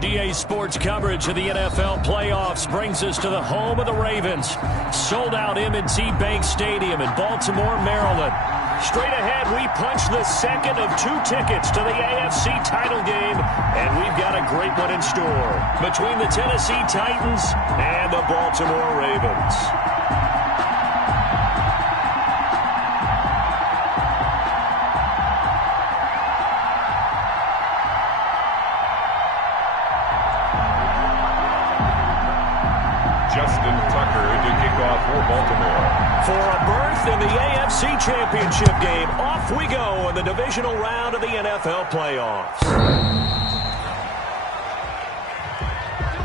DA Sports coverage of the NFL playoffs brings us to the home of the Ravens. Sold out M&T Bank Stadium in Baltimore, Maryland. Straight ahead, we punch the second of 2 tickets to the AFC title game, and we've got a great one in store between the Tennessee Titans and the Baltimore Ravens. For Baltimore. For a berth in the AFC Championship game, off we go in the divisional round of the NFL playoffs.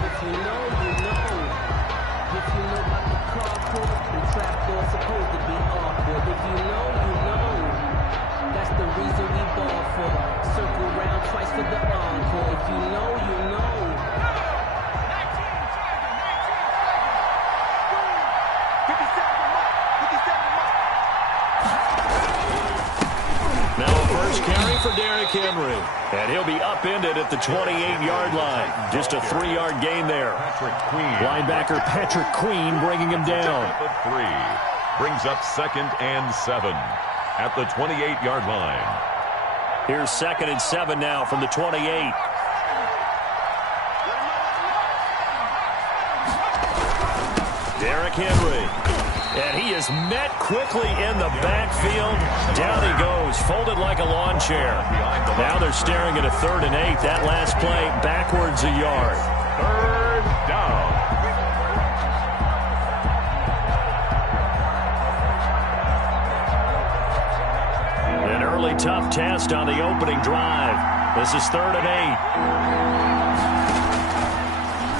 If you know, you know. If you know about the carport, the trapdoor supposed to be awkward. If you know, you know. That's the reason we ball for. Circle round twice for the encore. If you know, you know. Carry for Derrick Henry. And he'll be upended at the 28-yard line. Just a 3-yard gain there. Linebacker Patrick Queen bringing him down. 3 brings up 2nd and 7 at the 28-yard line. Here's 2nd and 7 now from the 28. Derrick Henry. And he is met quickly in the backfield. Down he goes, folded like a lawn chair. Now they're staring at a 3rd and 8. That last play, backwards a yard. 3rd down. An early tough test on the opening drive. This is 3rd and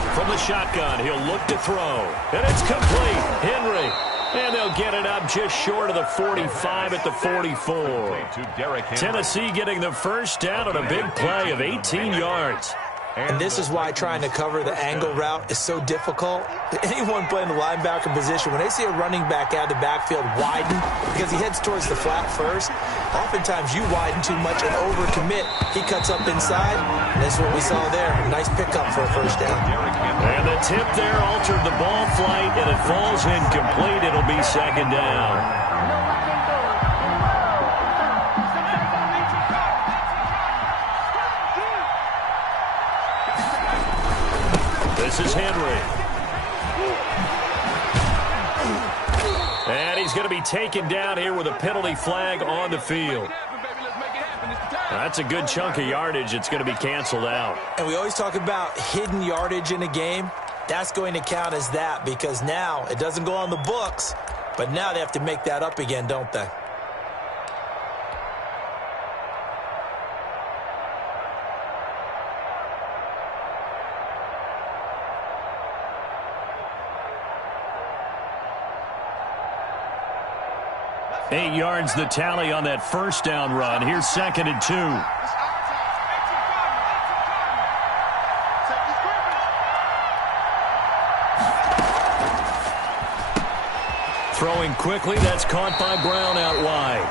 8. From the shotgun, he'll look to throw. And it's complete. Henry. And they'll get it up just short of the 45 at the 44. Tennessee getting the first down on a big play of 18 yards. And this is why trying to cover the angle route is so difficult. Anyone playing the linebacker position, when they see a running back out of the backfield widen, because he heads towards the flat first, oftentimes you widen too much and overcommit. He cuts up inside, and that's what we saw there. Nice pickup for a first down. And the tip there altered the ball flight, and it falls incomplete. It'll be 2nd down. This is Henry. And he's going to be taken down here with a penalty flag on the field. That's a good chunk of yardage. It's going to be canceled out. And we always talk about hidden yardage in a game. That's going to count as that because now it doesn't go on the books, but now they have to make that up again, don't they? Eight yards the tally on that first down run. Here's 2nd and 2. Throwing quickly, that's caught by Brown out wide.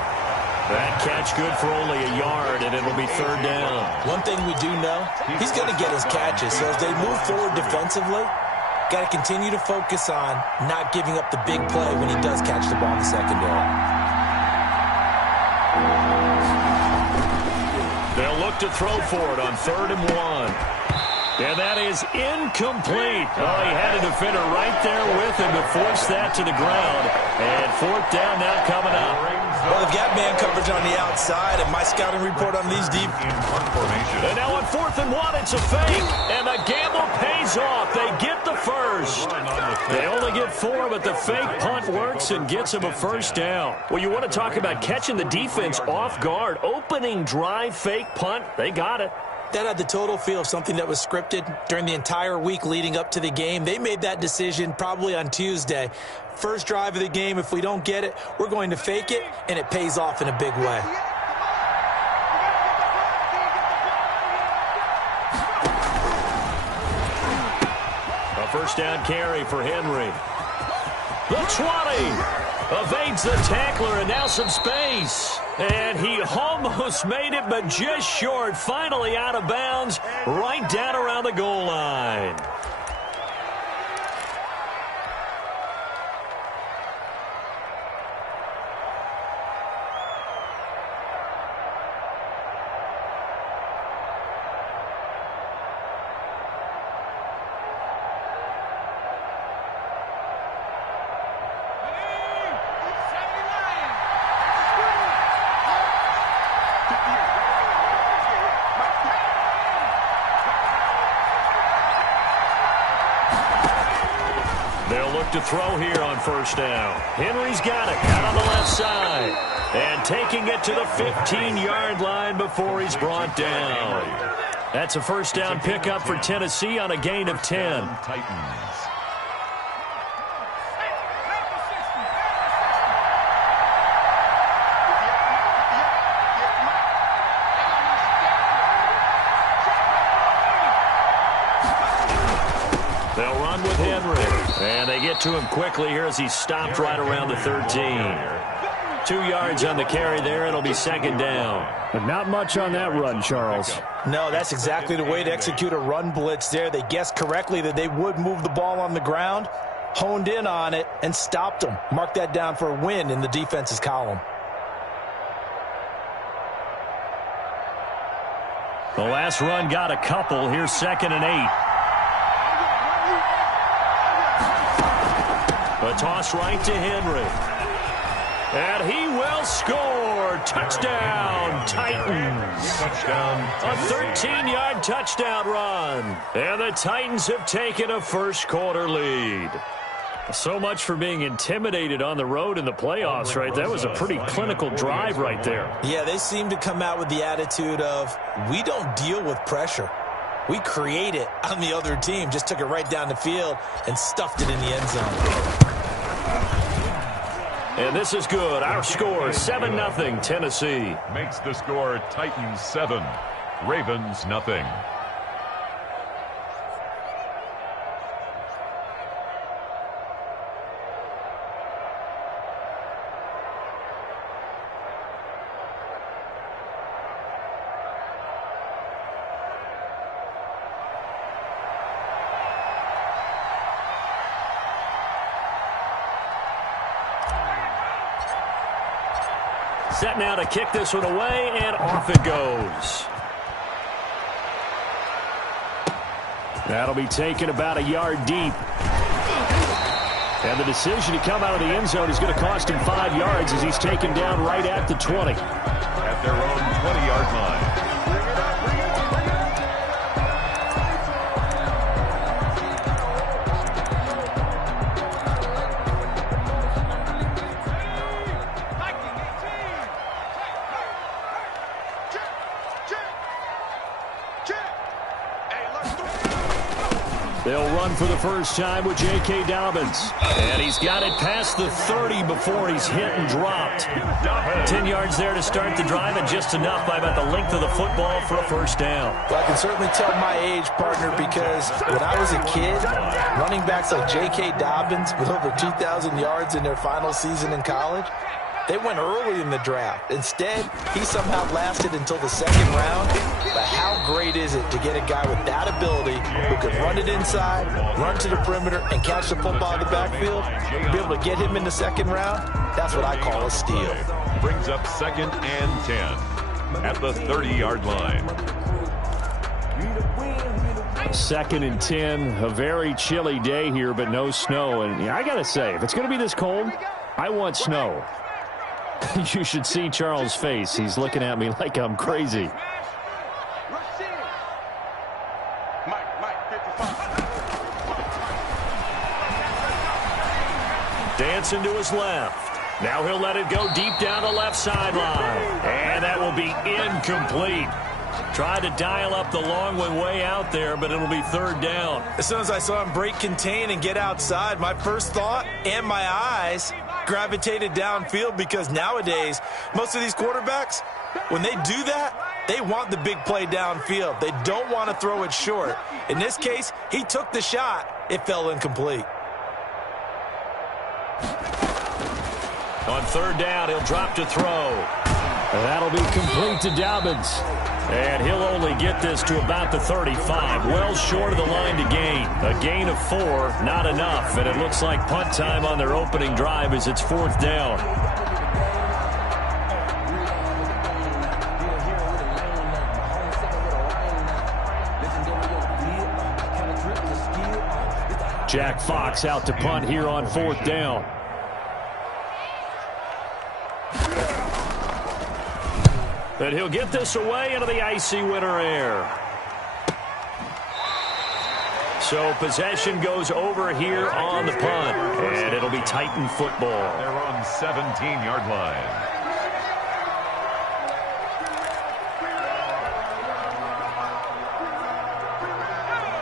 That catch good for only a yard, and it'll be 3rd down. One thing we do know, he's going to get his catches. So as they move forward defensively, got to continue to focus on not giving up the big play when he does catch the ball in the secondary. They'll look to throw for it on 3rd and 1. And that is incomplete. Oh, he had a defender right there with him to force that to the ground. And 4th down now coming up. Well, they've got man coverage on the outside, and my scouting report on these deep. And now on 4th and 1, it's a fake. And the gamble pays off. They get the first. They only get 4, but the fake punt works and gets them a first down. Well, you want to talk about catching the defense off guard. Opening drive, fake punt. They got it. That had the total feel of something that was scripted during the entire week leading up to the game. They made that decision probably on Tuesday. First drive of the game, if we don't get it, we're going to fake it, and it pays off in a big way. A first down carry for Henry. The 20. Evades the tackler and now some space. And he almost made it, but just short. Finally out of bounds, right down around the goal line. To throw here on first down. Henry's got it out on the left side and taking it to the 15-yard line before he's brought down. That's a first down pickup for Tennessee on a gain of 10. Titans. They'll run with Henry. And they get to him quickly here as he's stopped right around the 13. 2 yards on the carry there. It'll be second down. But not much on that run, Charles. No, that's exactly the way to execute a run blitz there. They guessed correctly that they would move the ball on the ground, honed in on it, and stopped them. Mark that down for a win in the defense's column. The last run got a couple. Here's 2nd and 8. A toss right to Henry. And he will score. Touchdown, Titans. Touchdown. A 13-yard touchdown run. And the Titans have taken a first-quarter lead. So much for being intimidated on the road in the playoffs, right? That was a pretty clinical drive right there. Yeah, they seem to come out with the attitude of, we don't deal with pressure. We create it on the other team. Just took it right down the field and stuffed it in the end zone. And this is good. Our score, 7-0 Tennessee. Makes the score Titans 7, Ravens nothing. Set now to kick this one away, and off it goes. That'll be taken about a yard deep. And the decision to come out of the end zone is going to cost him 5 yards as he's taken down right at the 20. At their own 20-yard line. They'll run for the first time with J.K. Dobbins. And he's got it past the 30 before he's hit and dropped. 10 yards there to start the drive, and just enough by about the length of the football for a first down. Well, I can certainly tell my age, partner, because when I was a kid, running backs like J.K. Dobbins with over 2,000 yards in their final season in college, they went early in the draft. Instead, he somehow lasted until the second round. But how great is it to get a guy with that ability who can run it inside, run to the perimeter, and catch the football in the backfield? Be able to get him in the second round? That's what I call a steal. Brings up 2nd and 10 at the 30-yard line. 2nd and 10, a very chilly day here, but no snow. And I got to say, if it's going to be this cold, I want snow. You should see Charles' face. He's looking at me like I'm crazy. Dancing to his left. Now he'll let it go deep down the left sideline. And that will be incomplete. Tried to dial up the long one way out there, but it'll be third down. As soon as I saw him break contain and get outside, my first thought and my eyes gravitated downfield, because nowadays, most of these quarterbacks, when they do that, they want the big play downfield. They don't want to throw it short. In this case, he took the shot. It fell incomplete. On third down, he'll drop to throw. That'll be complete to Dobbins. And he'll only get this to about the 35. Well short of the line to gain. A gain of 4, not enough. And it looks like punt time on their opening drive as it's fourth down. Jack Fox out to punt here on fourth down. And he'll get this away into the icy winter air. So possession goes over here on the punt. And it'll be Titan football. They're on 17-yard line.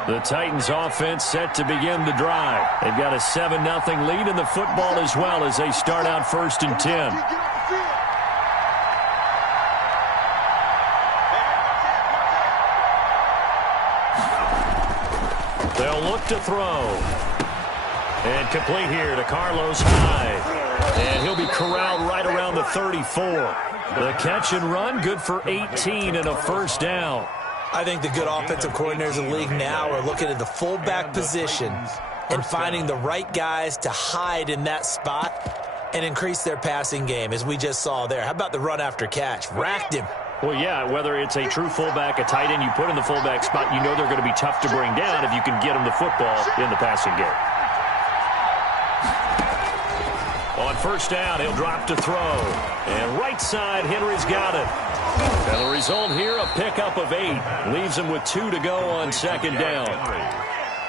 The Titans offense set to begin the drive. They've got a 7-0 lead in the football as well as they start out 1st and 10. They'll look to throw. And complete here to Carlos Hyde. And he'll be corralled right around the 34. The catch and run, good for 18 and a first down. I think the good offensive coordinators in the league now are looking at the fullback position and finding the right guys to hide in that spot and increase their passing game, as we just saw there. How about the run after catch? Racked him. Well, yeah, whether it's a true fullback, a tight end you put in the fullback spot, you know they're going to be tough to bring down if you can get them the football in the passing game. On first down, he'll drop to throw. And right side, Henry's got it. And the result here, a pickup of 8. Leaves him with 2 to go on second down.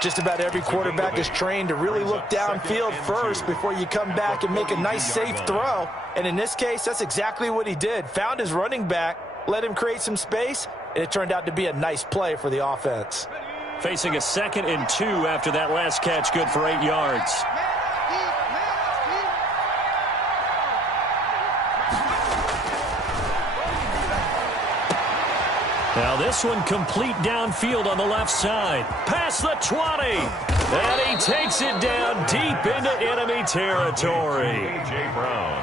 Just about every quarterback is trained to really look downfield first before you come back and make a nice, safe throw. And in this case, that's exactly what he did. Found his running back, let him create some space, and it turned out to be a nice play for the offense. Facing a 2nd and 2 after that last catch, good for 8 yards. Now this one complete downfield on the left side. Past the 20. And he takes it down deep into enemy territory.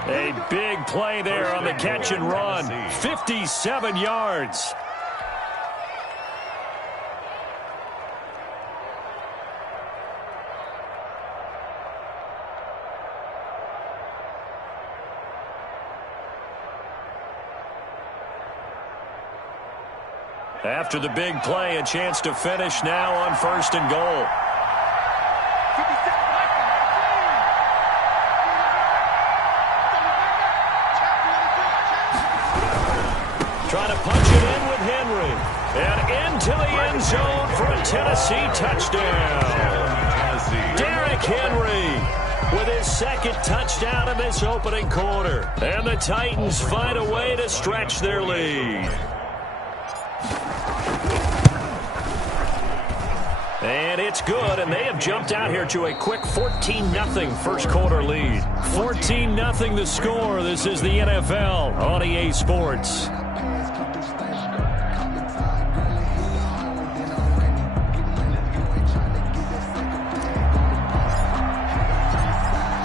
A big play there on the catch and run. 57 yards. After the big play, a chance to finish now on 1st and goal. Trying to punch it in with Henry. And into the end zone for a Tennessee touchdown. Derrick Henry with his 2nd touchdown in this opening quarter. And the Titans find a way to stretch their lead. And it's good, and they have jumped out here to a quick 14-0 first quarter lead. 14-0 the score. This is the NFL on EA Sports.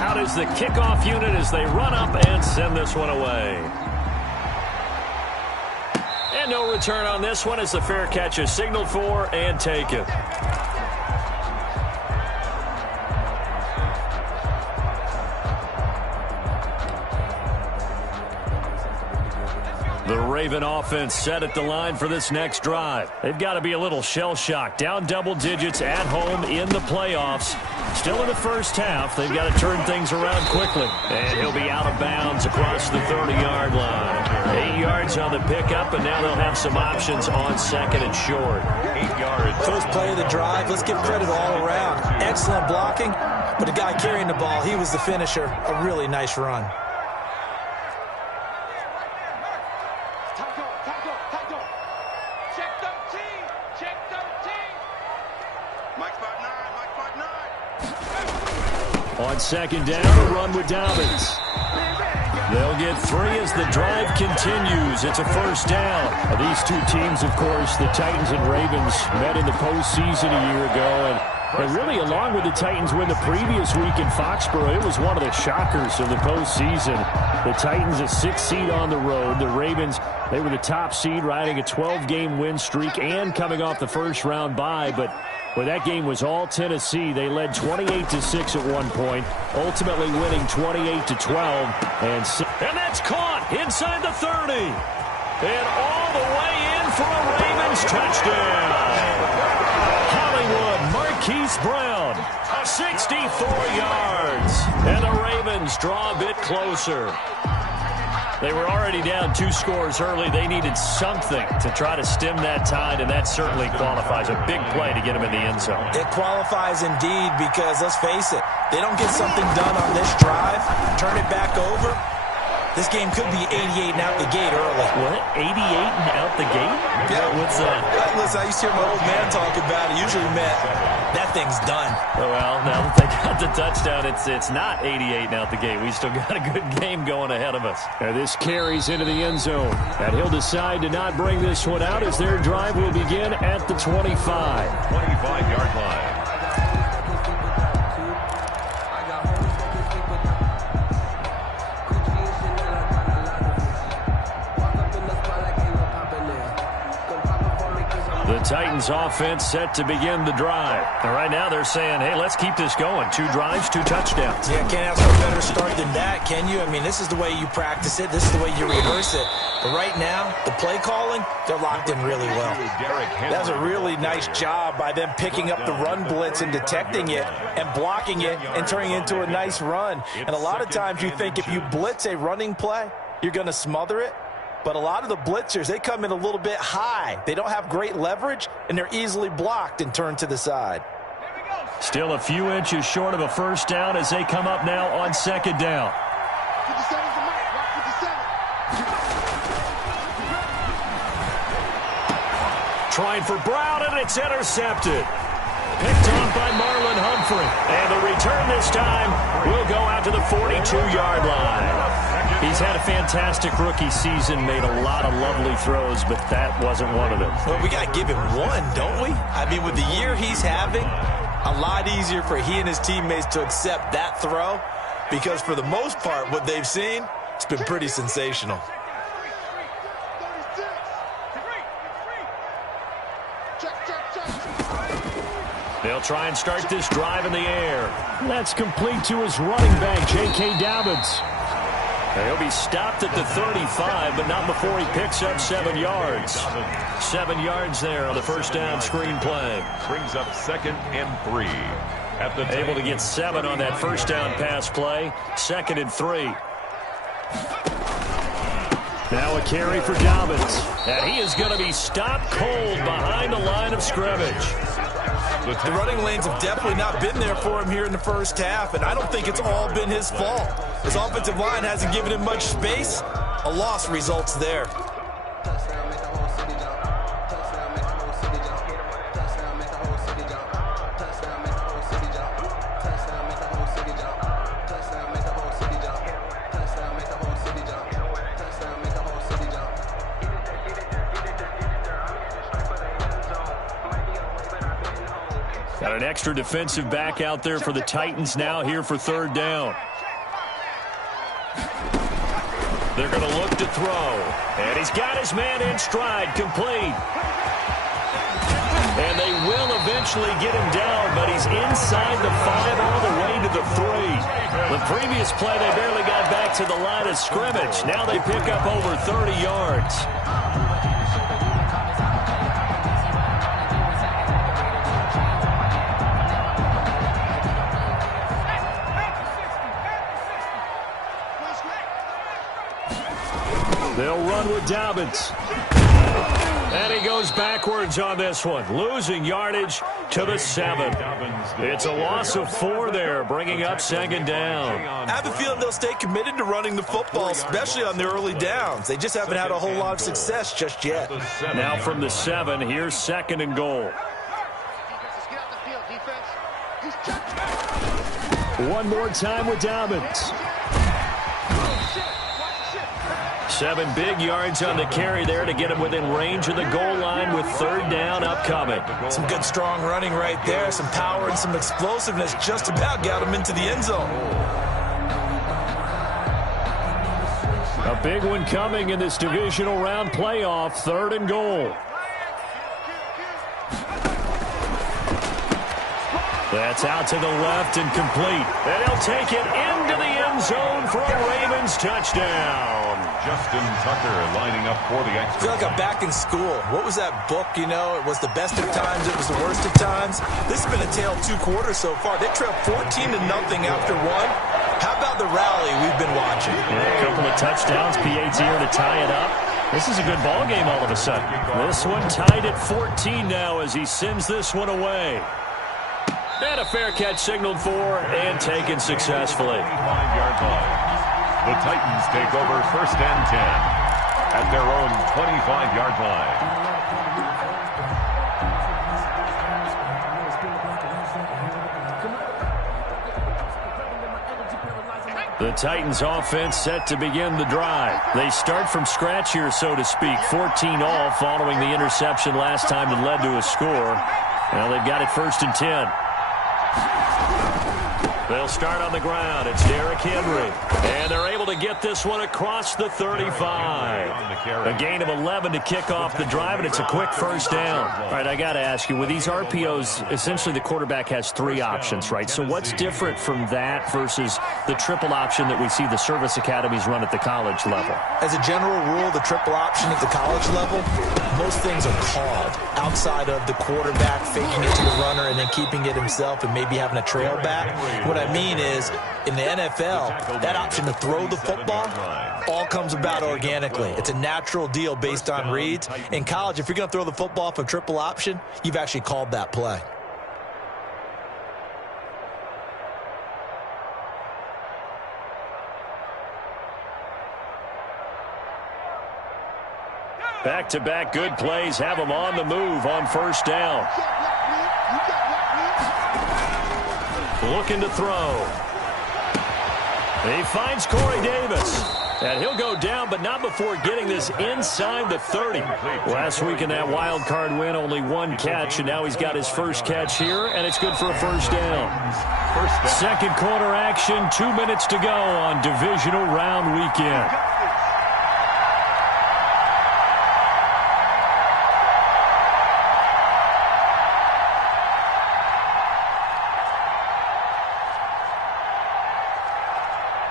Out is the kickoff unit as they run up and send this one away. And no return on this one as the fair catch is signaled for and taken. The Raven offense set at the line for this next drive. They've got to be a little shell-shocked. Down double digits at home in the playoffs. Still in the first half. They've got to turn things around quickly. And he'll be out of bounds across the 30-yard line. 8 yards on the pickup, and now they'll have some options on 2nd and short. 8 yards. First play of the drive, let's give credit all around. Excellent blocking, but the guy carrying the ball, he was the finisher. A really nice run. On 2nd down, a run with Dobbins. They'll get 3 as the drive continues. It's a first down. These two teams, of course, the Titans and Ravens, met in the postseason a year ago, and And really, along with the Titans win the previous week in Foxborough, it was one of the shockers of the postseason. The Titans a 6th seed on the road. The Ravens, they were the top seed, riding a 12-game win streak and coming off the first-round bye. But when that game was all Tennessee, they led 28-6 at one point, ultimately winning 28-12. And that's caught inside the 30. And all the way in for a Ravens touchdown. Hollywood Marquise Brown, 64 yards. And the Ravens draw a bit closer. They were already down 2 scores early. They needed something to try to stem that tide, and that certainly qualifies. A big play to get them in the end zone. It qualifies indeed because, let's face it, they don't get something done on this drive, turn it back over. This game could be 88 and out the gate early. What? 88 and out the gate? Yeah. What's that? Listen, I used to hear my old man talk about it. Usually meant that thing's done. Well, now that they got the touchdown, it's not 88 and out the gate. We still got a good game going ahead of us. And this carries into the end zone. And he'll decide to not bring this one out as their drive will begin at the 25. 25-yard line. The Titans offense set to begin the drive. And right now they're saying, hey, let's keep this going. 2 drives, 2 touchdowns. Yeah, can't ask for a better start than that, can you? I mean, this is the way you practice it. This is the way you rehearse it. But right now, the play calling, they're locked in really well. That's a really nice job by them picking up the run blitz and detecting it and blocking it and turning it into a nice run. And a lot of times you think if you blitz a running play, you're going to smother it. But a lot of the blitzers, they come in a little bit high. They don't have great leverage, and they're easily blocked and turned to the side. Still a few inches short of a first down as they come up now on 2nd down. Trying for Brown, and it's intercepted. Picked off by Marlon Humphrey. And the return this time will go out to the 42-yard line. He's had a fantastic rookie season, made a lot of lovely throws, but that wasn't one of them. Well, we got to give him one, don't we? I mean, with the year he's having, a lot easier for he and his teammates to accept that throw because for the most part, what they've seen, it's been pretty sensational. They'll try and start this drive in the air. That's complete to his running back, J.K. Dobbins. He'll be stopped at the 35, but not before he picks up 7 yards. 7 yards there on the first down screen play. Brings up 2nd and 3. At the Able to get 7 on that first down pass play. 2nd and 3. Now a carry for Dobbins. And he is going to be stopped cold behind the line of scrimmage. The running lanes have definitely not been there for him here in the first half, and I don't think it's all been his fault. His offensive line hasn't given him much space. A loss results there. Got an extra defensive back out there for the Titans now here for 3rd down. They're going to look to throw. And he's got his man in stride, complete. And they will eventually get him down, but he's inside the 5 all the way to the 3. The previous play, they barely got back to the line of scrimmage. Now they pick up over 30 yards. They'll run with Dobbins. And he goes backwards on this one, losing yardage to the 7. It's a loss of 4 there, bringing up 2nd down. I have a feeling they'll stay committed to running the football, especially on their early downs. They just haven't had a whole lot of success just yet. Now from the 7, here's 2nd and goal. One more time with Dobbins. 7 big yards on the carry there to get him within range of the goal line with 3rd down upcoming. Some good strong running right there, some power and some explosiveness just about got him into the end zone. A big one coming in this divisional round playoff, 3rd and goal. That's out to the left and complete. And he'll take it into the end zone for a Ravens touchdown. Justin Tucker lining up for the I extra. feel like I'm back in school. What was that book, you know? It was the best of times, it was the worst of times. This has been a tale of 2 quarters so far. They trailed 14-0 after 1. How about the rally we've been watching? Yeah, a couple of touchdowns, PAT here to tie it up. This is a good ball game all of a sudden. This one tied at 14 now as he sends this one away. And a fair catch signaled for and taken successfully. 25-yard line. The Titans take over 1st and 10 at their own 25-yard line. The Titans offense set to begin the drive. They start from scratch here, so to speak. 14 all following the interception last time that led to a score. Now they've got it 1st and 10. They'll start on the ground. It's Derrick Henry. And they're able to get this one across the 35. A gain of 11 to kick off the drive, and it's a quick 1st down. All right, I got to ask you, with these RPOs, essentially the quarterback has 3 options, right? So what's different from that versus the triple option that we see the service academies run at the college level? As a general rule, the triple option at the college level, most things are called outside of the quarterback faking it to the runner and then keeping it himself and maybe having a trail back. What I mean is, in the NFL, that option to throw the football all comes about organically. It's a natural deal based on reads. In college, if you're going to throw the football off a triple option, you've actually called that play. Back-to-back good plays have them on the move on 1st down. Looking to throw. He finds Corey Davis. And he'll go down, but not before getting this inside the 30. Last week in that wild card win, only 1 catch, and now he's got his 1st catch here, and it's good for a 1st down. 2nd quarter action, 2 minutes to go on divisional round weekend.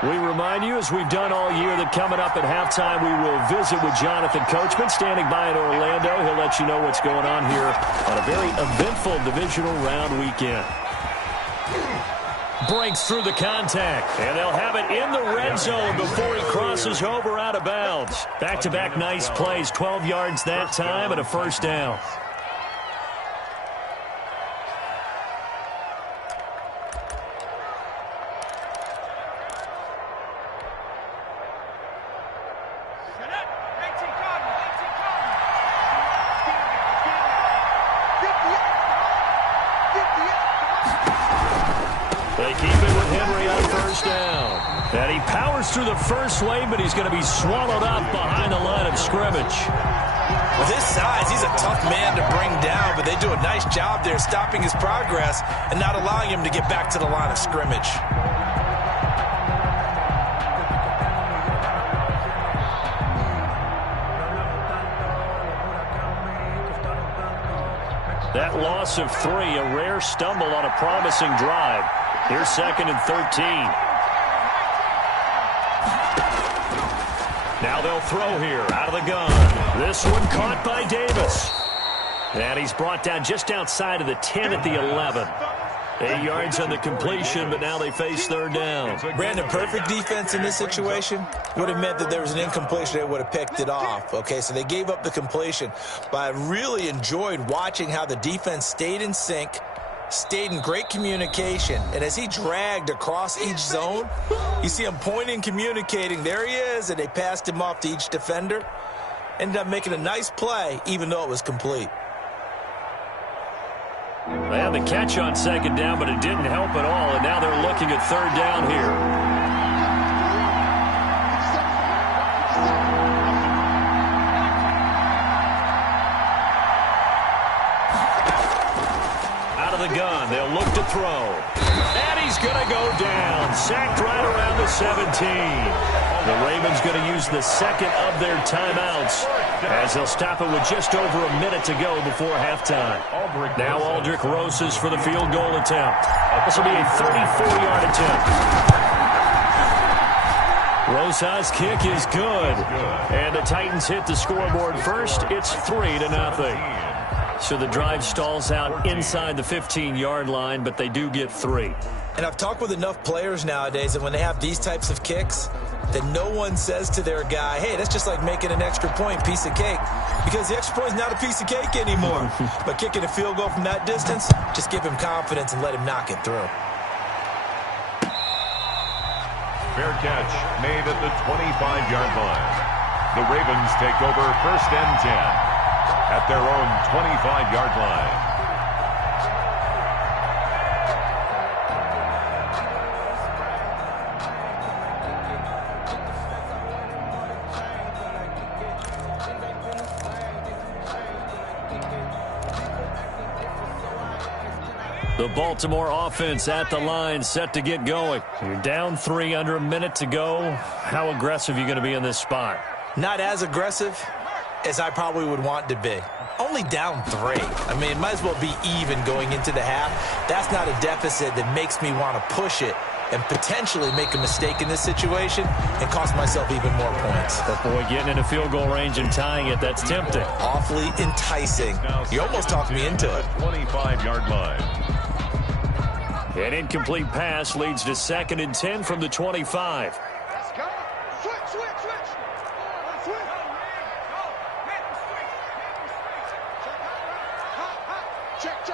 We remind you, as we've done all year, that coming up at halftime, we will visit with Jonathan Coachman, standing by in Orlando. He'll let you know what's going on here on a very eventful divisional round weekend. Breaks through the contact, and they'll have it in the red zone before he crosses over out of bounds. Back-to-back nice plays, 12 yards that time, and a 1st down. They keep it with Henry on 1st down. And he powers through the first wave, but he's going to be swallowed up behind the line of scrimmage. With his size, he's a tough man to bring down, but they do a nice job there stopping his progress and not allowing him to get back to the line of scrimmage. That loss of 3, a rare stumble on a promising drive. Here's 2nd and 13. Now they'll throw here out of the gun. This one caught by Davis. And he's brought down just outside of the 10 at the 11. 8 yards on the completion, but now they face 3rd down. Brandon, perfect defense in this situation would have meant that there was an incompletion. They would have picked it off. Okay, so they gave up the completion. But I really enjoyed watching how the defense stayed in sync, stayed in great communication. And as he dragged across each zone, you see him pointing, communicating. There he is, and they passed him off to each defender. Ended up making a nice play, even though it was complete. They had the catch on 2nd down, but it didn't help at all, and now they're looking at 3rd down here. look to throw. And he's going to go down. Sacked right around the 17. The Ravens going to use the second of their timeouts as they'll stop it with just over a minute to go before halftime. Now Aldrick Rosas for the field goal attempt. This will be a 34-yard attempt. Rosas' kick is good. And the Titans hit the scoreboard first. It's 3-0. So the drive stalls out inside the 15-yard line, but they do get 3. And I've talked with enough players nowadays that when they have these types of kicks, that no one says to their guy, hey, that's just like making an extra point, piece of cake. Because the extra point is not a piece of cake anymore. But kicking a field goal from that distance, just give him confidence and let him knock it through. Fair catch made at the 25-yard line. The Ravens take over first and 10 at their own 25-yard line. The Baltimore offense at the line, set to get going. You're down 3, under a minute to go. How aggressive are you going to be in this spot? Not as aggressive as I probably would want to be. Only down 3. I mean, it might as well be even going into the half. That's not a deficit that makes me want to push it and potentially make a mistake in this situation and cost myself even more points. But boy, getting into field goal range and tying it, that's tempting. Awfully enticing. You almost talked me into it. 25-yard line. An incomplete pass leads to 2nd and 10 from the 25. Let's go. Switch. Check.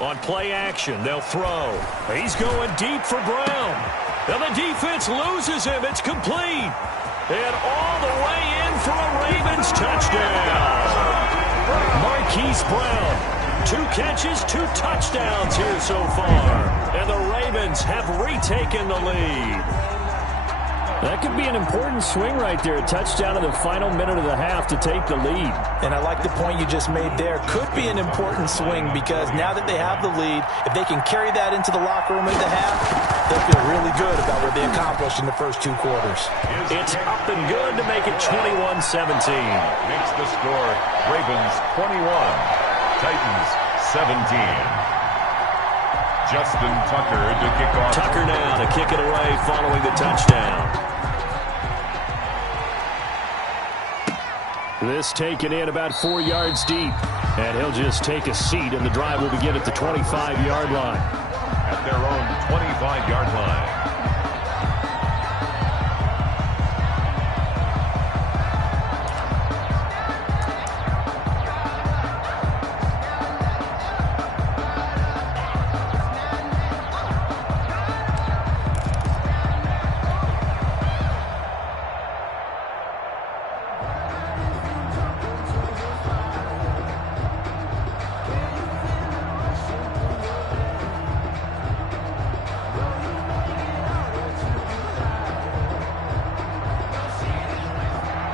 On play action, they'll throw. He's going deep for Brown. And the defense loses him. It's complete. And all the way in for a Ravens touchdown. Marquise Brown. 2 catches, 2 touchdowns here so far. And the Ravens have retaken the lead. That could be an important swing right there. A touchdown in the final minute of the half to take the lead. And I like the point you just made there. Could be an important swing because now that they have the lead, if they can carry that into the locker room at the half, they'll feel really good about what they accomplished in the first 2 quarters. It's up and good to make it 21-17. Makes the score Ravens 21, Titans 17. Justin Tucker to kick off. Tucker now to kick it away following the touchdown. This taken in about 4 yards deep. And he'll just take a seat, and the drive will begin at the 25-yard line. At their own 25-yard line.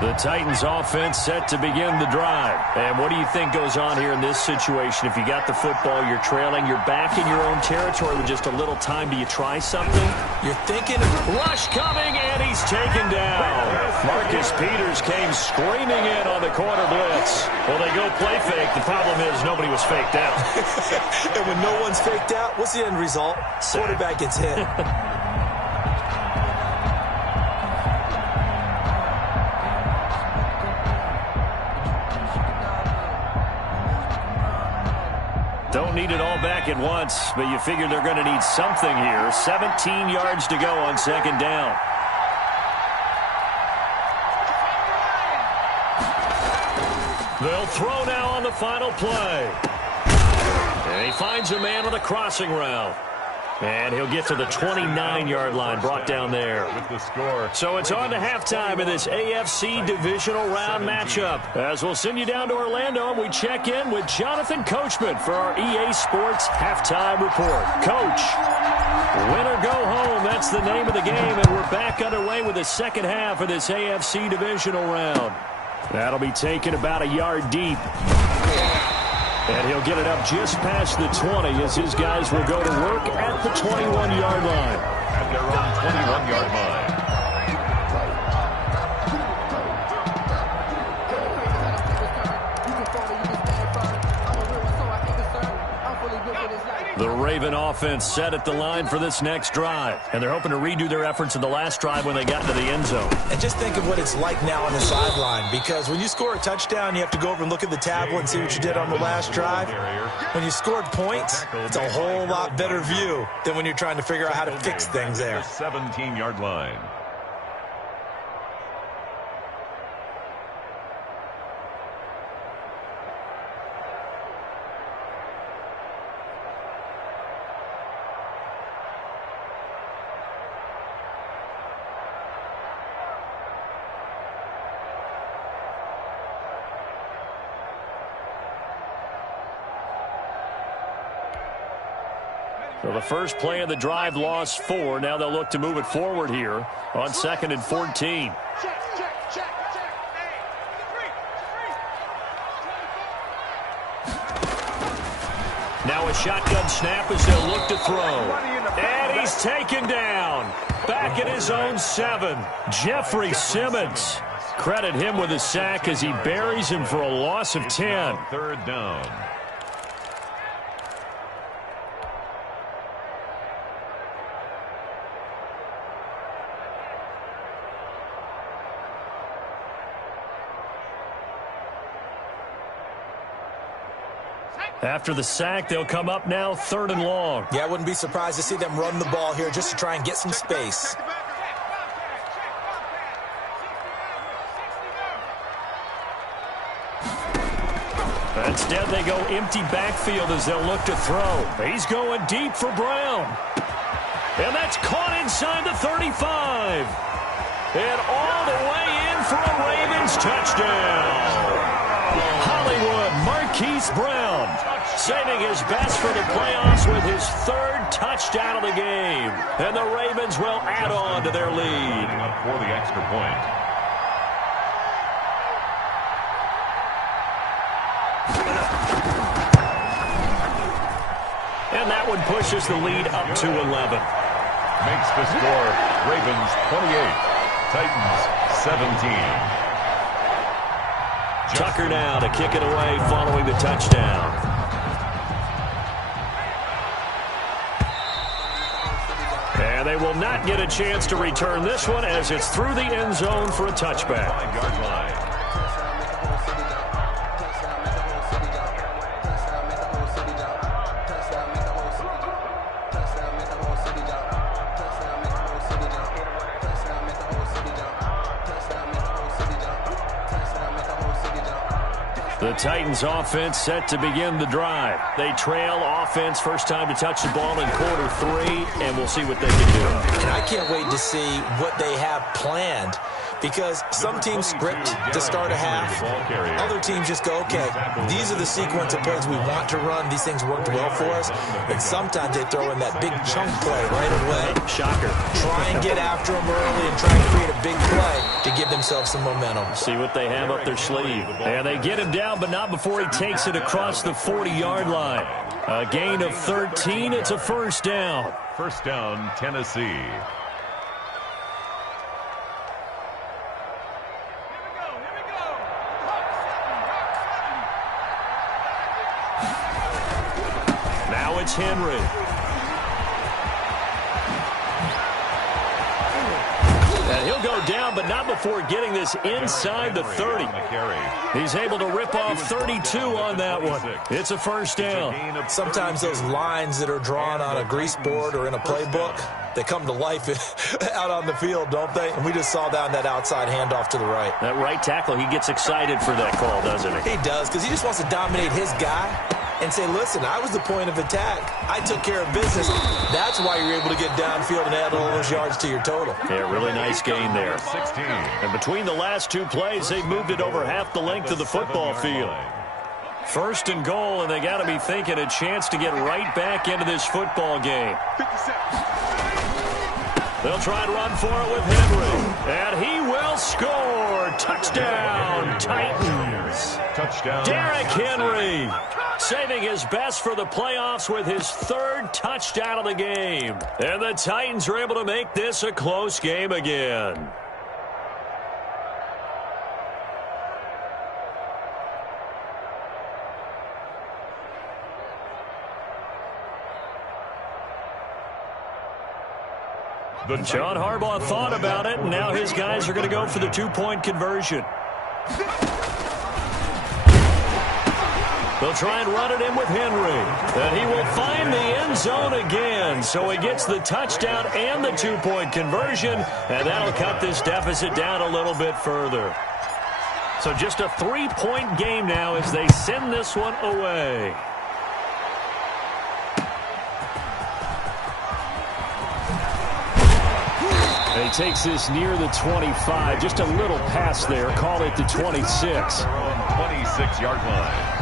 The Titans offense set to begin the drive. And what do you think goes on here in this situation? If you got the football, you're trailing, you're back in your own territory with just a little time. Do you try something? You're thinking rush coming, and he's taken down. Marcus Peters came screaming in on the corner blitz. Well, they go play fake. The problem is nobody was faked out. And when no one's faked out, what's the end result? Quarterback gets hit. Don't need it all back at once, but you figure they're going to need something here. 17 yards to go on 2nd down. They'll throw now on the final play. And he finds a man on a crossing route. And he'll get to the 29-yard line, brought down there. With the score. So it's on to halftime in this AFC divisional round matchup. As we'll send you down to Orlando, and we check in with Jonathan Coachman for our EA Sports Halftime Report. Coach, win or go home, that's the name of the game, and we're back underway with the second half of this AFC divisional round. That'll be taken about a yard deep. And he'll get it up just past the 20 as his guys will go to work at the 21-yard line. At their own 21-yard line. The Raven offense set at the line for this next drive. And they're hoping to redo their efforts in the last drive when they got into the end zone. And just think of what it's like now on the sideline, because when you score a touchdown, you have to go over and look at the tablet and see what you did on the last drive. When you scored points, it's a whole lot better view than when you're trying to figure out how to fix things there. 17-yard line. So the first play of the drive lost 4. Now they'll look to move it forward here on 2nd and 14. Now a shotgun snap as they'll look to throw. And he's taken down. Back at his own 7. Jeffrey Simmons. Credit him with a sack as he buries him for a loss of 10. 3rd down. After the sack, they'll come up now 3rd and long. Yeah, I wouldn't be surprised to see them run the ball here just to try and get some space. Instead, they go empty backfield as they'll look to throw. He's going deep for Brown. And that's caught inside the 35. And all the way in for a Ravens touchdown. Hollywood Marquise Brown saving his best for the playoffs with his 3rd touchdown of the game. And the Ravens will add on to their lead. Up for the extra point. And that one pushes the lead up to 11. Makes the score Ravens 28, Titans 17. Tucker now to kick it away following the touchdown. And they will not get a chance to return this one as it's through the end zone for a touchback. 5-yard line. The Titans offense set to begin the drive. They trail offense first time to touch the ball in quarter 3, and we'll see what they can do. And I can't wait to see what they have planned, because some teams script to start a half. Other teams just go, okay, these are the sequence of plays we want to run. These things worked well for us. And sometimes they throw in that big chunk play right away. Shocker. Try and get after them early and try and create a big play to give themselves some momentum. See what they have up their sleeve. And they get him down, but not before he takes it across the 40-yard line. A gain of 13. It's a first down. First down, Tennessee. Now it's Henry. And he'll go down, but not before getting this inside the 30. He's able to rip off 32 on that one. It's a first down. Sometimes those lines that are drawn on a grease board or in a playbook, they come to life out on the field, don't they? And we just saw down that outside handoff to the right. That right tackle, he gets excited for that call, doesn't he? He does, because he just wants to dominate his guy and say, listen, I was the point of attack. I took care of business. That's why you're able to get downfield and add all those yards to your total. Yeah, really nice gain there. 16. And between the last 2 plays, they've moved it over half the length of the football field. First and goal, and they got to be thinking a chance to get right back into this football game. They'll try and run for it with Henry. And he will score. Touchdown, Titans. Touchdown. Derrick Henry saving his best for the playoffs with his third touchdown of the game. And the Titans are able to make this a close game again. John Harbaugh thought about it, and now his guys are going to go for the two-point conversion. They'll try and run it in with Henry. And he will find the end zone again. So he gets the touchdown and the two-point conversion, and that'll cut this deficit down a little bit further. So just a three-point game now as they send this one away. He takes this near the 25, just a little pass there, call it the 26. 26-yard line.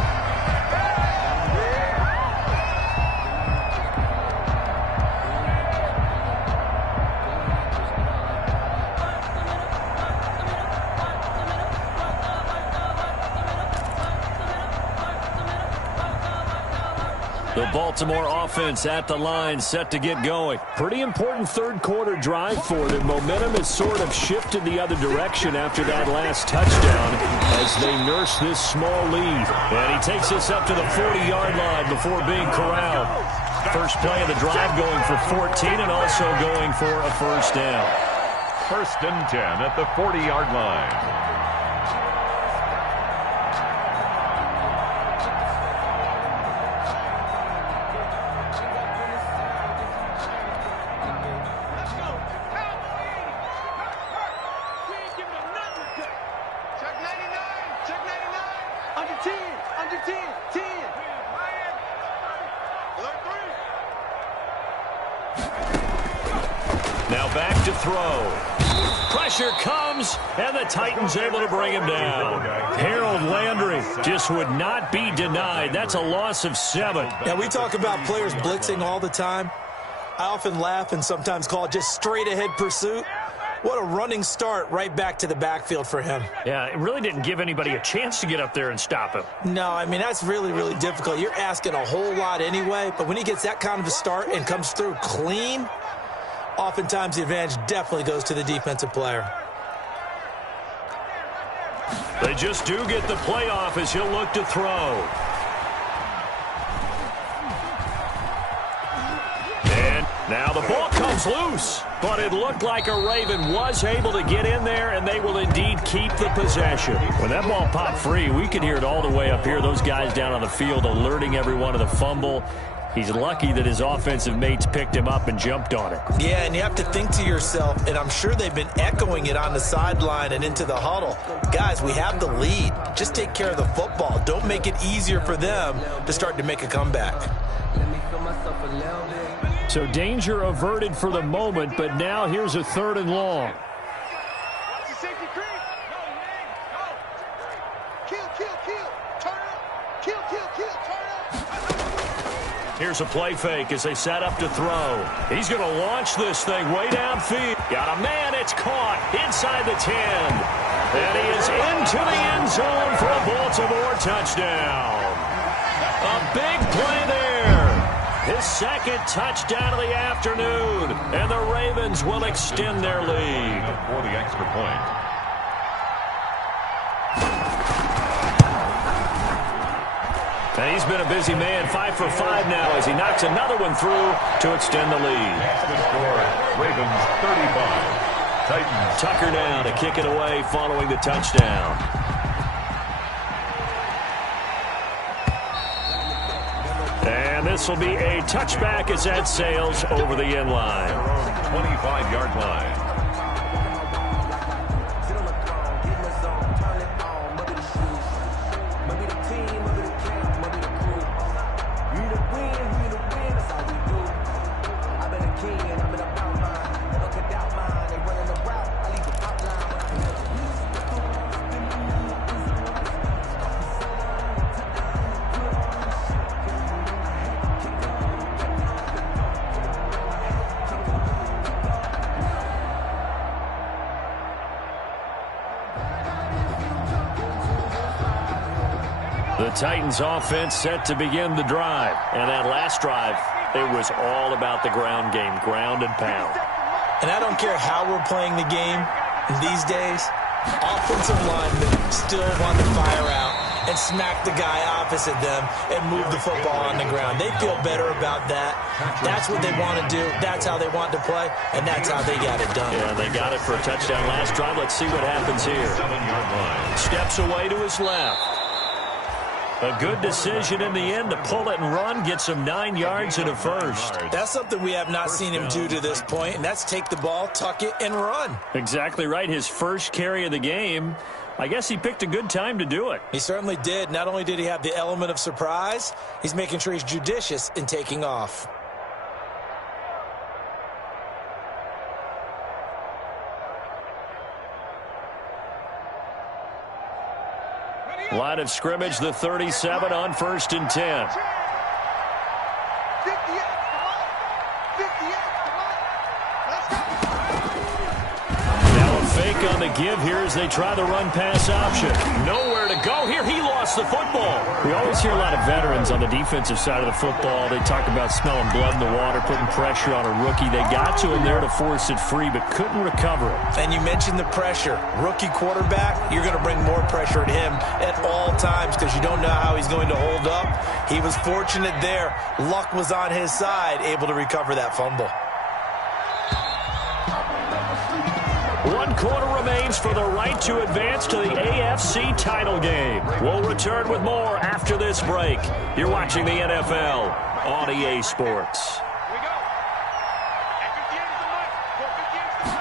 The Baltimore offense at the line, set to get going. Pretty important third quarter drive for them. Momentum has sort of shifted the other direction after that last touchdown as they nurse this small lead. And he takes this up to the 40-yard line before being corralled. First play of the drive going for 14 and also going for a first down. First and 10 at the 40-yard line. Now back to throw. Pressure comes, and the Titans able to bring him down. Harold Landry just would not be denied. That's a loss of 7. Yeah, we talk about players blitzing all the time. I often laugh and sometimes call it just straight-ahead pursuit. What a running start right back to the backfield for him. Yeah, it really didn't give anybody a chance to get up there and stop him. No, I mean, that's really, really difficult. You're asking a whole lot anyway, but when he gets that kind of a start and comes through clean, oftentimes the advantage definitely goes to the defensive player. They just do get the playoff as he'll look to throw. And now the ball comes loose, but it looked like a Raven was able to get in there, and they will indeed keep the possession. When that ball popped free, we could hear it all the way up here. Those guys down on the field alerting everyone of the fumble. He's lucky that his offensive mates picked him up and jumped on it. Yeah, and you have to think to yourself, and I'm sure they've been echoing it on the sideline and into the huddle. Guys, we have the lead. Just take care of the football. Don't make it easier for them to start to make a comeback. So danger averted for the moment, but now here's a 3rd and long. Here's a play fake as they set up to throw. He's going to launch this thing way downfield. Got a man, it's caught inside the 10. And he is into the end zone for a Baltimore touchdown. A big play there. His second touchdown of the afternoon. And the Ravens will extend their lead. For the extra point. And he's been a busy man, 5 for 5 now as he knocks another one through to extend the lead. The score, Ravens 35. Titans. Tucker now to kick it away following the touchdown. And this will be a touchback as that sails over the end line. 25-yard line. The Titans offense set to begin the drive. And that last drive, it was all about the ground game, ground and pound. And I don't care how we're playing the game these days, offensive linemen still want to fire out and smack the guy opposite them and move the football on the ground. They feel better about that. That's what they want to do. That's how they want to play, and that's how they got it done. Yeah, they got it for a touchdown last drive. Let's see what happens here. 7-yard line. Steps away to his left. A good decision in the end to pull it and run, get some 9 yards and a first. That's something we have not seen him do to this point, and that's take the ball, tuck it, and run. Exactly right. His first carry of the game. I guess he picked a good time to do it. He certainly did. Not only did he have the element of surprise, he's making sure he's judicious in taking off. Line of scrimmage, the 37 on 1st and 10. 58, come on. 58, come on. Let's go. Now a fake on the give here as they try the run-pass option. Nowhere to go here. He lost the football. We always hear a lot of veterans on the defensive side of the football. They talk about smelling blood in the water, putting pressure on a rookie. They got to him there to force it free, but couldn't recover it. And you mentioned the pressure. Rookie quarterback, you're going to bring more pressure at him at all times because you don't know how he's going to hold up. He was fortunate there. Luck was on his side, able to recover that fumble. 1 quarter remains for the right to advance to the AFC title game. We'll return with more after this break. You're watching the NFL on EA Sports. We go. At 58 is the mark. 58 is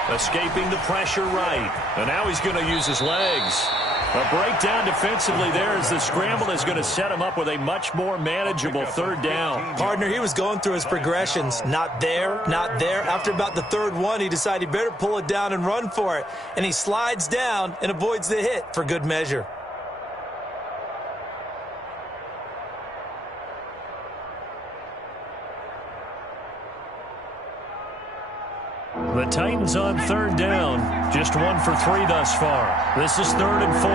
the mark. Escaping the pressure right. And now he's going to use his legs. A breakdown defensively there as the scramble is going to set him up with a much more manageable 3rd down. Partner, he was going through his progressions. Not there, not there. After about the 3rd one, he decided he better pull it down and run for it. And he slides down and avoids the hit for good measure. The Titans on 3rd down. Just 1 for 3 thus far. This is 3rd and 4.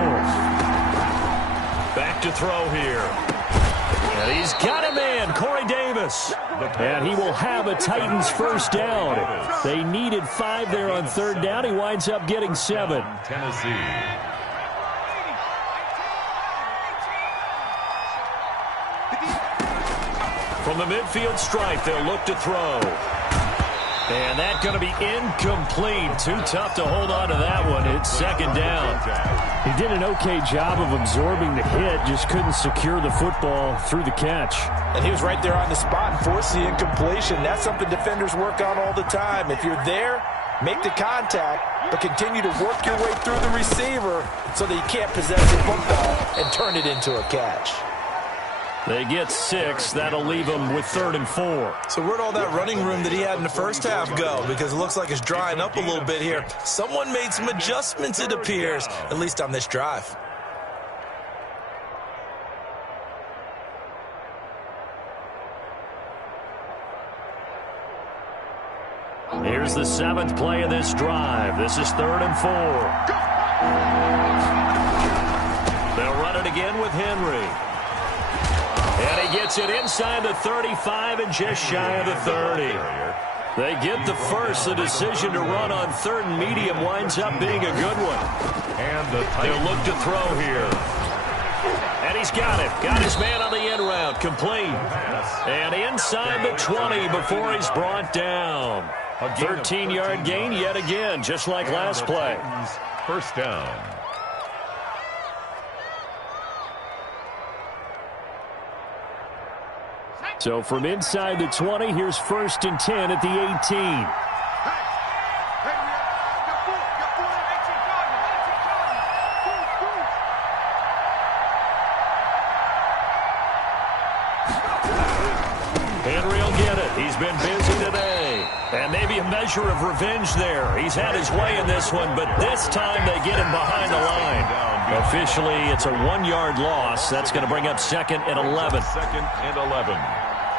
Back to throw here. And he's got a man, Corey Davis. And he will have a Titans 1st down. They needed 5 there on 3rd down. He winds up getting 7. Tennessee. From the midfield stripe, they'll look to throw. And that's going to be incomplete. Too tough to hold on to that one. It's 2nd down. He did an okay job of absorbing the hit, just couldn't secure the football through the catch. And he was right there on the spot and forced the incompletion. That's something defenders work on all the time. If you're there, make the contact, but continue to work your way through the receiver so that you can't possess the football and turn it into a catch. They get 6. That'll leave them with 3rd and 4. So where'd all that running room that he had in the first half go? Because it looks like it's drying up a little bit here. Someone made some adjustments, it appears, at least on this drive. Here's the 7th play of this drive. This is 3rd and 4. They'll run it again with Henry. And he gets it inside the 35 and just shy of the 30. They get the first. The decision to run on 3rd and medium winds up being a good one. And they'll look to throw here. And he's got it. Got his man on the end route. Complete. And inside the 20 before he's brought down. A 13-yard gain yet again, just like last play. 1st down. So from inside the 20, here's 1st and 10 at the 18. Henry will get it. He's been busy today. And maybe a measure of revenge there. He's had his way in this one, but this time they get him behind the line. Officially, it's a 1-yard loss. That's going to bring up 2nd and 11. 2nd and 11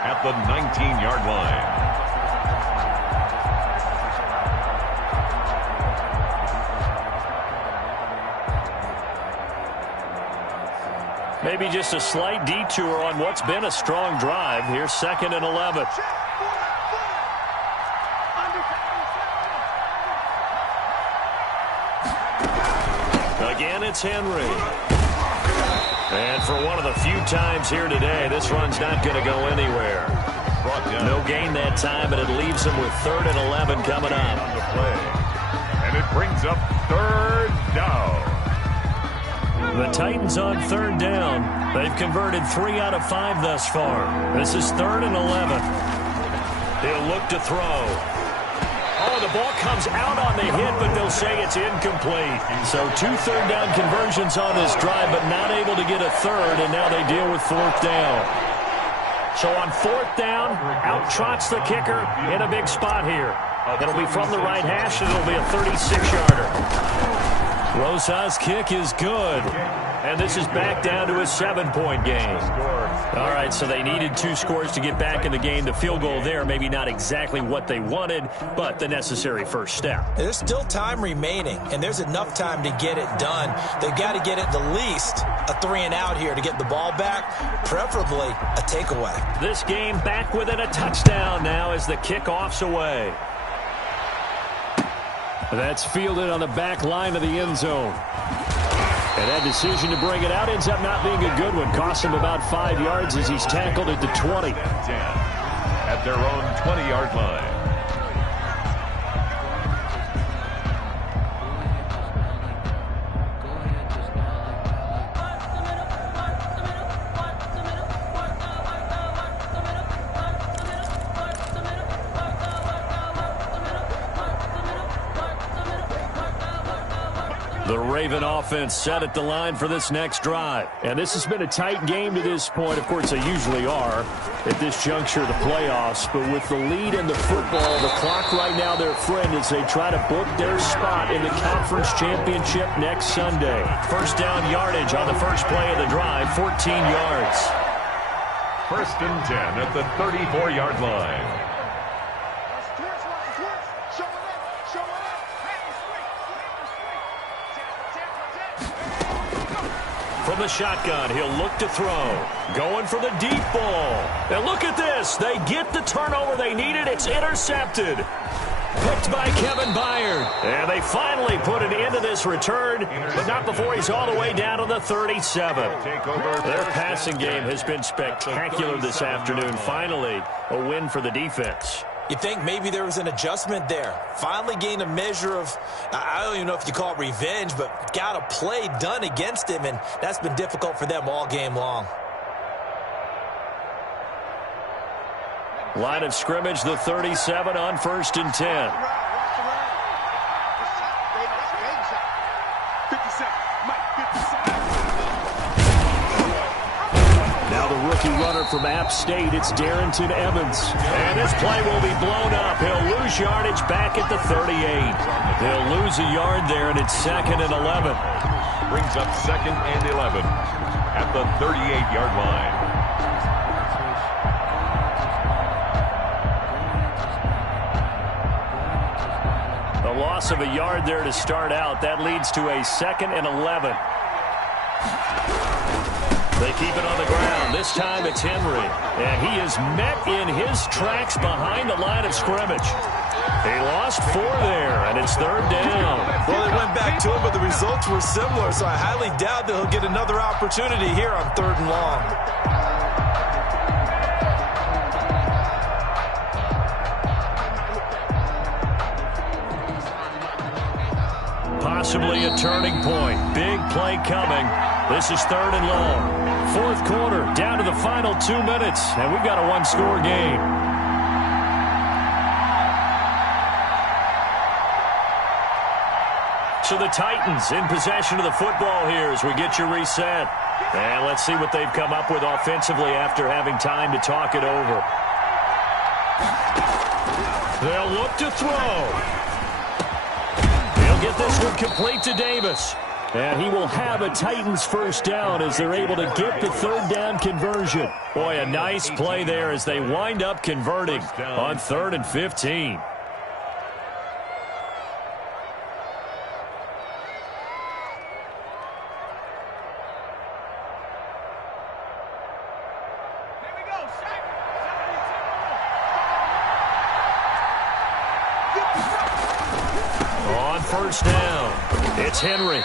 at the 19-yard line. Maybe just a slight detour on what's been a strong drive. Here's 2nd and 11. Again, it's Henry. And for one of the few times here today, this run's not going to go anywhere. No gain that time, and it leaves him with 3rd and 11 coming up. On the play. And it brings up 3rd down. The Titans on 3rd down. They've converted 3 out of 5 thus far. This is 3rd and 11. He'll look to throw. Oh, the ball comes out on the hit, but they'll say it's incomplete. So 2 3rd down conversions on this drive, but not able to get a 3rd, and now they deal with 4th down. So on 4th down, out trots the kicker in a big spot here. It'll be from the right hash, and it'll be a 36-yarder. Rosa's kick is good. And this is back down to a 7-point game. All right, so they needed 2 scores to get back in the game. The field goal there, maybe not exactly what they wanted, but the necessary first step. There's still time remaining, and there's enough time to get it done. They've got to get at the least a 3-and-out here to get the ball back, preferably a takeaway. This game back within a touchdown now as the kickoff's away. That's fielded on the back line of the end zone. And that decision to bring it out ends up not being a good one. Costs him about 5 yards as he's tackled at the 20. 10 at their own 20-yard line. The Raven offense set at the line for this next drive. And this has been a tight game to this point. Of course, they usually are at this juncture of the playoffs. But with the lead in the football, the clock right now, their friend, as they try to book their spot in the conference championship next Sunday. First down yardage on the first play of the drive, 14 yards. 1st and 10 at the 34-yard line. From the shotgun, he'll look to throw. Going for the deep ball. And look at this. They get the turnover they needed. It's intercepted. Picked by Kevin Byard. And they finally put an end to this return, but not before he's all the way down to the 37. Their passing game has been spectacular this afternoon. Finally, a win for the defense. You think maybe there was an adjustment there. Finally gained a measure of, I don't even know if you call it revenge, but got a play done against him, and that's been difficult for them all game long. Line of scrimmage, the 37 on 1st and 10. Now the rookie runner from App State, it's Darrington Evans. And this play will be blown up. He'll lose yardage back at the 38. He'll lose a yard there, and it's 2nd and 11. Brings up 2nd and 11 at the 38-yard line. A loss of a yard there to start out. That leads to a 2nd and 11. They keep it on the ground. This time it's Henry. And he is met in his tracks behind the line of scrimmage. He lost 4 there, and it's 3rd down. Well, they went back to him, but the results were similar, so I highly doubt that he'll get another opportunity here on 3rd and long. Possibly a turning point. Big play coming. This is 3rd and long. 4th quarter, down to the final 2 minutes, and we've got a 1-score game. So the Titans in possession of the football here as we get you reset. And let's see what they've come up with offensively after having time to talk it over. They'll look to throw. He'll get this one complete to Davis. And he will have a Titans first down as they're able to get the 3rd down conversion. Boy, a nice play there as they wind up converting on 3rd and 15. first down. It's Henry.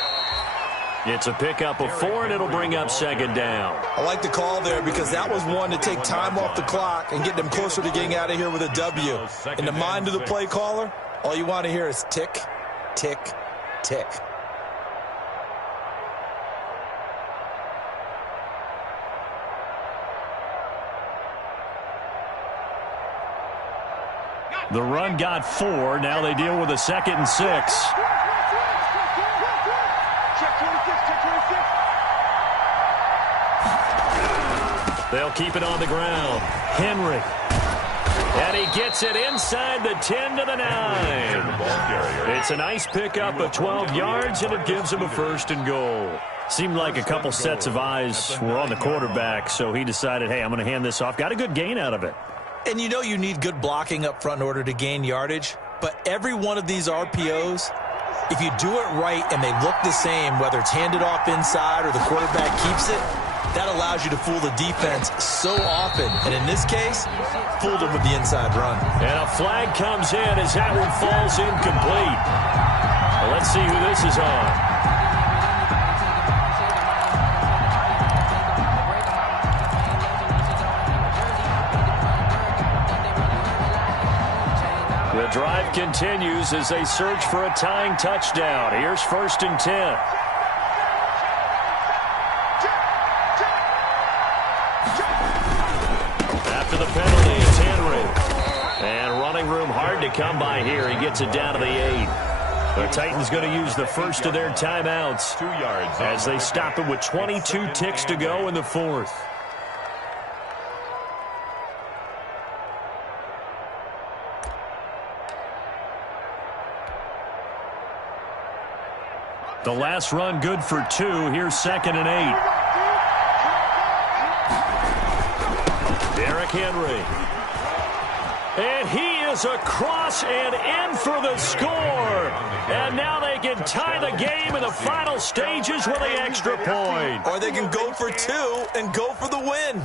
It's a pickup of 4, and it'll bring up second down. I like the call there because that was one to take time off the clock and get them closer to getting out of here with a W. In the mind of the play caller, all you want to hear is tick, tick, tick. The run got 4. Now they deal with a 2nd and 6. They'll keep it on the ground. Henry. And he gets it inside the 10 to the 9. It's a nice pickup of 12 yards, and it gives him a 1st and goal. Seemed like a couple sets of eyes were on the quarterback, so he decided, hey, I'm going to hand this off. Got a good gain out of it. And you know you need good blocking up front in order to gain yardage, but every one of these RPOs, if you do it right and they look the same, whether it's handed off inside or the quarterback keeps it, that allows you to fool the defense so often. And in this case, fooled them with the inside run. And a flag comes in as that one falls incomplete. Well, let's see who this is on. The drive continues as they search for a tying touchdown. Here's 1st and 10. After the penalty, it's Henry. And running room hard to come by here. He gets it down to the 8. The Titans going to use the first of their timeouts 2 yards as they stop it with 22 ticks to go in the 4th. The last run good for 2. Here's 2nd and 8. Derrick Henry. And he is across and in for the score. And now they can tie the game in the final stages with the extra point. Or they can go for 2 and go for the win.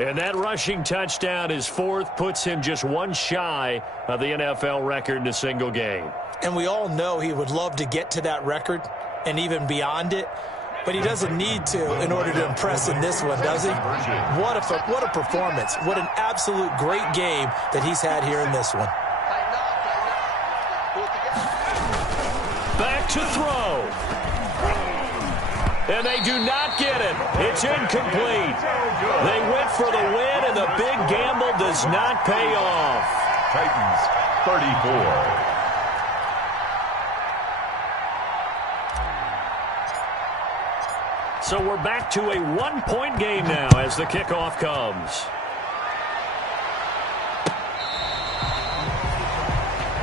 And that rushing touchdown, his 4th, puts him just one shy of the NFL record in a single game. And we all know he would love to get to that record and even beyond it, but he doesn't need to in order to impress in this one, does he? What a performance. What an absolute great game that he's had here in this one. Back to throw. And they do not get it. It's incomplete. They went for the win, and the big gamble does not pay off. Titans 34. So we're back to a 1-point game now as the kickoff comes.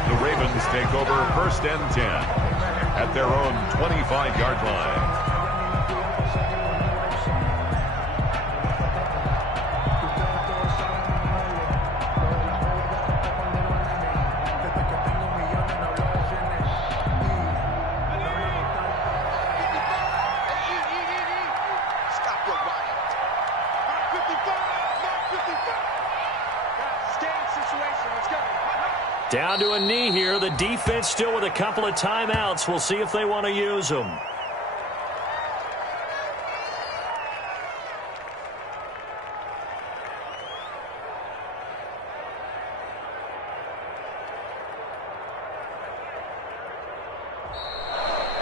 The Ravens take over 1st and 10 at their own 25-yard line. Down to a knee here. The defense still with a couple of timeouts. We'll see if they want to use them.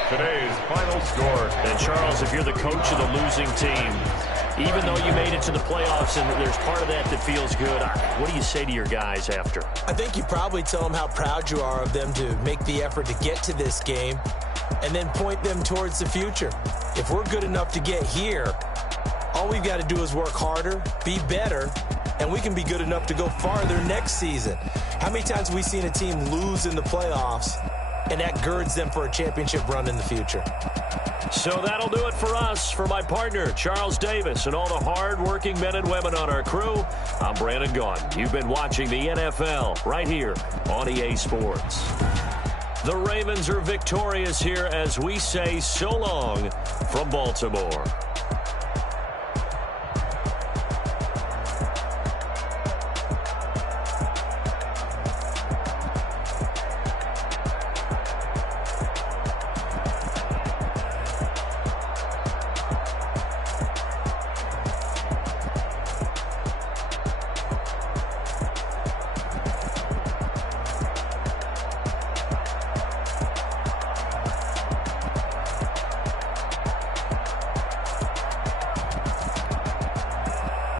Today's final score. And Charles, if you're the coach of the losing team, even though you made it to the playoffs and there's part of that that feels good, what do you say to your guys after? I think you probably tell them how proud you are of them to make the effort to get to this game and then point them towards the future. If we're good enough to get here, all we've got to do is work harder, be better, and we can be good enough to go farther next season. How many times have we seen a team lose in the playoffs, and that girds them for a championship run in the future? So that'll do it for us. For my partner, Charles Davis, and all the hard-working men and women on our crew, I'm Brandon Gaudin. You've been watching the NFL right here on EA Sports. The Ravens are victorious here as we say so long from Baltimore.